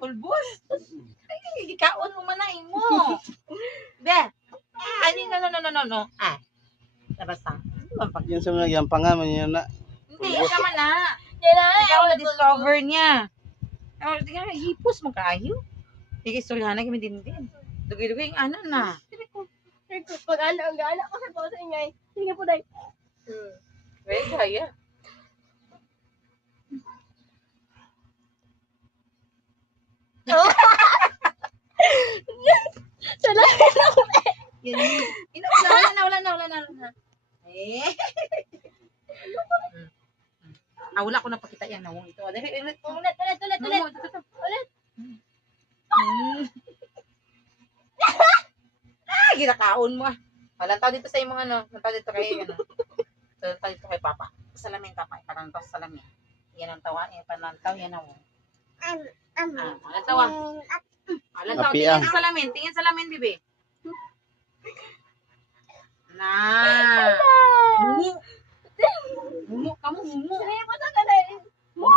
Pulbos. Ay, ikaon mo manay mo. Be. Ani, no. Nabasa. Yan sa mga yang pangaman yun na. Hindi, ikaw man na. Ikaw na discover niya. Tingnan, hipos mo kayo. Ikistoryahan na kami din. Dugi-dugi ang anan na. Pag ang gala ko sa posa ingay. Sige po dai. Well, kaya. Salamat ako. Wala na. Eh. Wala ko na pakita yan. Nawong ito. Ulit. Ginakaon mo. Lantaw dito sa imong ano. Lantaw dito kay ano. Lantaw dito kay Papa. Salamin Papa. Ipanantaw sa salamin. Yan ang tawa. Ipanantaw. Yan ang lantaw. Lantaw. Api, Tingin sa salamin. Tingin sa salamin, bibi. Na. Mumu. Mumu. Kamu mumu. Sige po sa kanay. Mo.